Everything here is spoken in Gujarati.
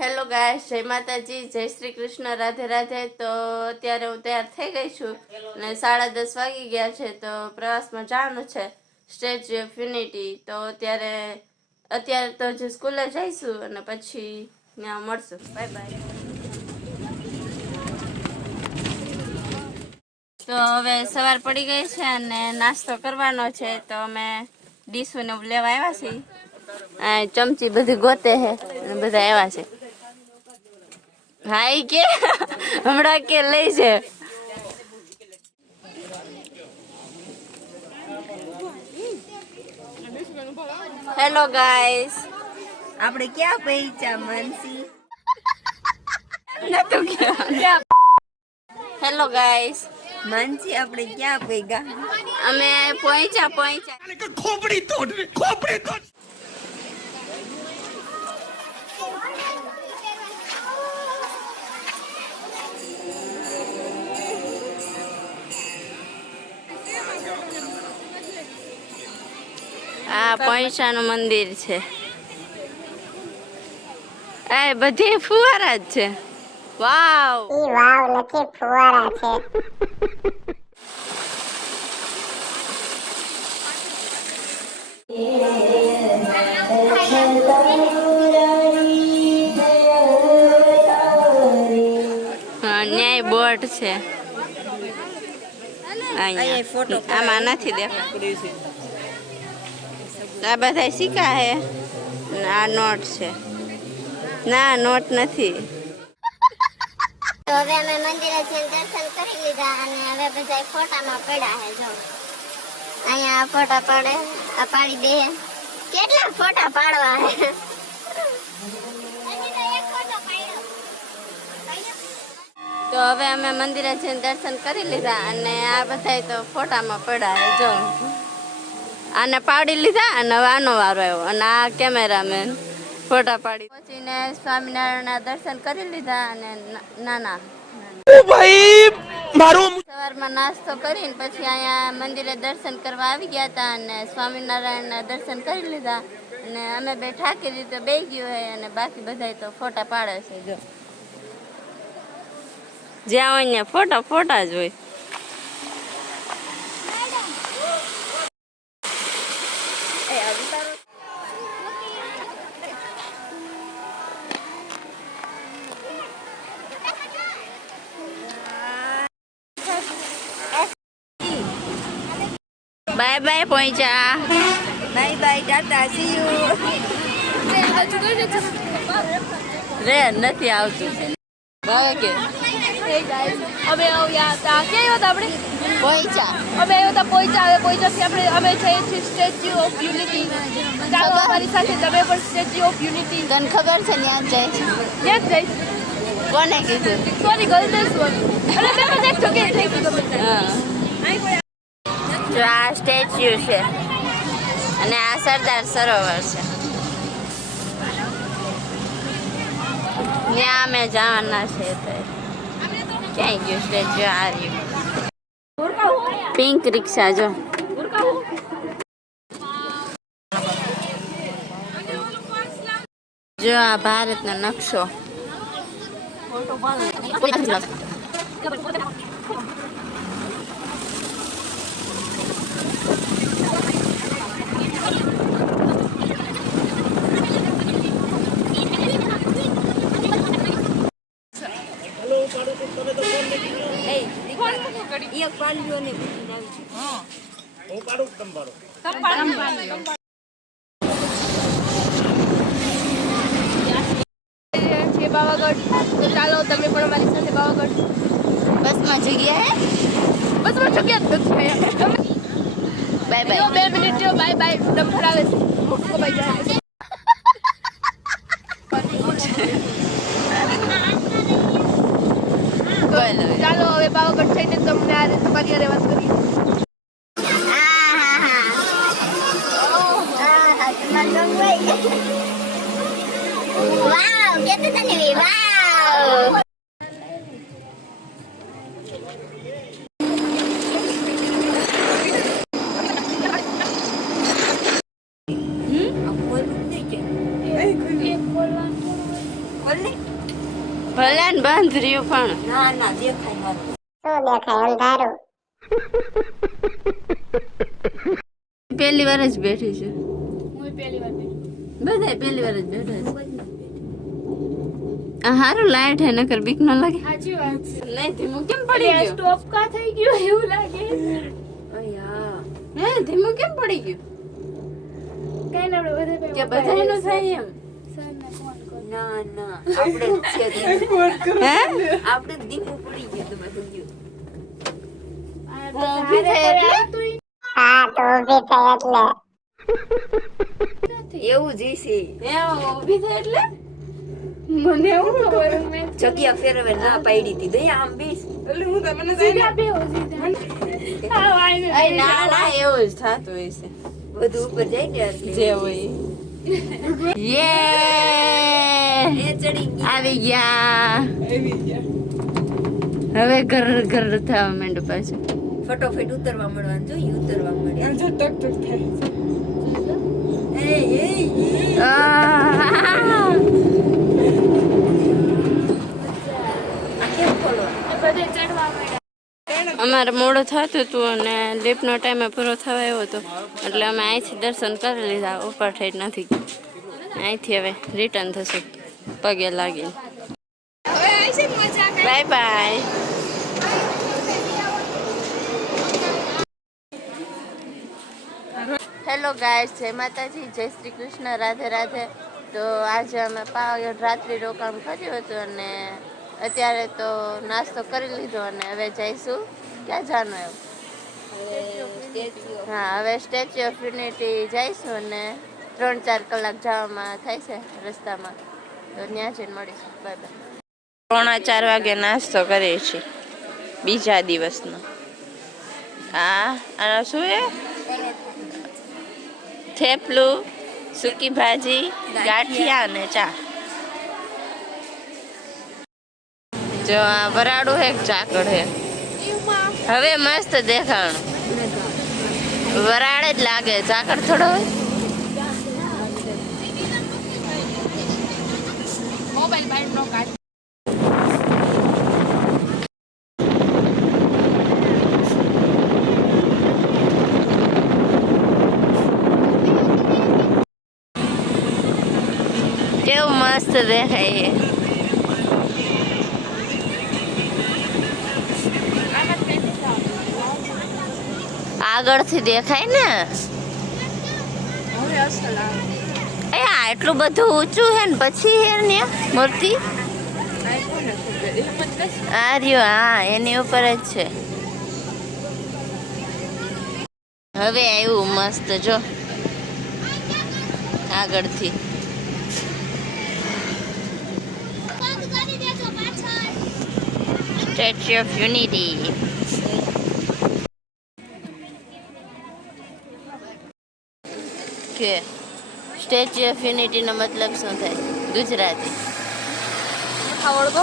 હેલો ગાઈસ, જય માતાજી, જય શ્રી કૃષ્ણ, રાધે રાધે. તો અત્યારે હું તૈયાર થઈ ગઈ છું અને 10:30 વાગી ગયા છે. તો પ્રવાસમાં જવાનું છે, સ્ટેચ્યુ ઓફ યુનિટી. તો અત્યારે તો જે સ્કૂલે જઈશું અને પછી ત્યાં મળશું. Bye bye. તો હવે સવાર પડી ગઈ છે અને નાસ્તો કરવાનો છે. તો અમે ડીશોને લેવા આવ્યા છીએ. આ ચમચી બધી ગોતે છે અને બધા આવ્યા છે. હાઈ કે હમણાં કે લઈ છે. હેલો ગાઈસ, આપણે ક્યાં પહોંચ્યા માનસી? નતું ક્યાં. હેલો ગાઈસ, માનસી આપણે ક્યાં પહોંચ્યા? અમે પહોંચ્યા. खोपड़ी तोड़ खोपड़ी तोड़। આ પૈસાનું મંદિર છે. આ બધી ફુવારા જ છે. વાવ, ઈ વાવ નથી, ફુવારા છે. ન્યાય બોર્ડ છે. અહીંયા ફોટો આમાં નથી દેખાતું. આ બધા સિક્કા હે. આ નોટ છે. ના, નોટ નથી. તો હવે અમે મંદિરે જઈને દર્શન કરી લીધા અને હવે બધા ફોટામાં પડ્યા છે. જો અહીંયા ફોટા પાડી દે. કેટલા ફોટા પાડવા છે? તો હવે અમે મંદિરે જઈને દર્શન કરી લીધા અને આ બધા તો ફોટામાં પડ્યા છે. જો આને પાડી લીધા અને હવે આનો વારો આવ્યો અને આ કેમેરામેન ફોટા પાડી પહોંચીને સ્વામિનારાયણના દર્શન કરી લીધા અને નાના भाई मारो સવારમાં નાસ્તો કરીને પછી અહીંયા મંદિરે દર્શન કરવા આવી ગયા હતા અને સ્વામિનારાયણના દર્શન કરી લીધા અને અમે બે થાકી રીતે બે ગયું હોય અને બાકી બધા તો ફોટા પાડે છે. જો જ્યાં હોય ત્યાં ફોટા જ હોય. બાય બાય પહોંચ્યા. Bye bye, Tata, C you. રે નથી આવતું. ભાવે કે અમે આવ્યા હતા ક્યાં આવ્યા હતા આપણે પહોંચ્યા. અમે આવ્યા હતા પોઈચાથી આપણે અમે જઈએ છીએ સ્ટેચ્યુ ઓફ યુનિટી. ચાલો અમારી સાથે તમે પણ સ્ટેચ્યુ ઓફ યુનિટી તને ખબર છે ત્યાં જ જાય છે. ક્યાં જ જઈશ. કોને કીધું? સોરી ગલતેશ્વર અને મેં પણ એક જગ્યાએ થઈ ગયું ગમે હા. જો આ સ્ટેચ્યુ છે અને આ સરદાર સરોવર છે. ત્યાં અમે જવાના છે. ક્યાંય ગયું સ્ટેચ્યુ? આવ્યું. પિંક રિક્ષા. જો જો આ ભારતનો નકશો. એક પાણીઓને પૂછીને છે પાવાગઢ. તો ચાલો તમે પણ અમારી સાથે પાવાગઢ. બસમાં જગ્યા હે? બસમાં જગ્યા જ નથી. Bye bye. 2 મિનિટ જો બાય બાય નંબર આવે છે. કપાઈ જાય. ચાલો હવે પાવાગઢ થઈને તમને આ તમારી હારે વાત કરીએ. વાવ, કેટલું તને વાવ. ને ભલે ને બંધ રહ્યું પણ ના ના દેખાય મારું શું દેખાય અંધારું? પહેલી વાર જ બેઠી છું. હું પહેલી વાર બેઠી. બધા પહેલી વાર જ બેઠા છે. આ હારું લાઈટ હે નકર બીક ન લાગે. સાચી વાત છે. નહીં ધીમું કેમ પડી ગયું? સ્ટોપ કા થઈ ગયું એવું લાગે. અયા હે ધીમું કેમ પડી ગયું? કઈ ના આપણે બધે કે બધાયનું થાય એમ? સરને ફોન કરો. ના ના આપણે જ છે ધીમું. હે આપણે જ ધીમું પડી ગયું તમે સમજ્યું હું ઊભી થઈ એટલે? હા તો ઊભી થઈ એટલે એવું જ છે હે હું ઊભી થઈ એટલે? મને એવું ખબર મેં જગ્યા ફેરવે ના પાડી હતી દયા આમ બેસ સીધા બે હો સીધા. હા વાય અય ના ના એવું જ થાતું હોય છે. બધું ઉપર જાય ને એટલે જે હોય યે એ ચડી ગયા આવી ગયા. હવે ઘર ઘર થવા માંડ્યું પાછું. ફટોફટ ઉતરવા મળવાનું જોઈએ ઉતરવા મળ્યા એ આહ! કેમ ખોલવા બધે ચડવા માંડ્યા. અમારે મોડું થતું હતું અને લીપનો ટાઈમે પૂરો થવા આવ્યો હતો એટલે અમે અહીંથી દર્શન કરી લીધા. ઉપર ઠેઠ નથી અહીંથી હવે રિટર્ન થશું પગે લાગીને. Bye bye. હેલો ગાઈસ, જય માતાજી, જય શ્રી કૃષ્ણ, રાધે રાધે. તો આજે અમે પાવાગઢ રાત્રિ રોકાણ કર્યું હતું અને અત્યારે તો નાસ્તો કરી લીધો અને હવે જઈશું ક્યાં જવાનું એમ. હા હવે સ્ટેચ્યુ ઓફ યુનિટી જઈશું અને 3-4 કલાક જવામાં થાય છે રસ્તામાં, તો ત્યાં જઈને મળીશું. Bye bye. 3:45 વાગે નાસ્તો કરીએ છીએ બીજા દિવસનો. આ શું હે? થેપલું, સૂકી ભાજી, ગાંઠિયા અને ચા. જો આ વરાળું હે ચાકડ હે. હવે મસ્ત દેખાણું. વરાળ જ લાગે, ચાકડ થોડો હોય. મોબાઈલ બહાર નો કાઢ. કેવું મસ્ત દેખાય. આગળથી દેખાય ને. હવે અસલ આવે. અહીંયા એટલું બધું ઊંચું હે ને પછી હે ને મૂર્તિ. આ રહ્યો, હા એની ઉપર જ છે. હવે આવ્યું મસ્ત જો આગળથી. Statue of unity. કે સ્ટેચ્યુ ઓફ યુનિટી નો મતલબ શું થાય ગુજરાતી? આવડતો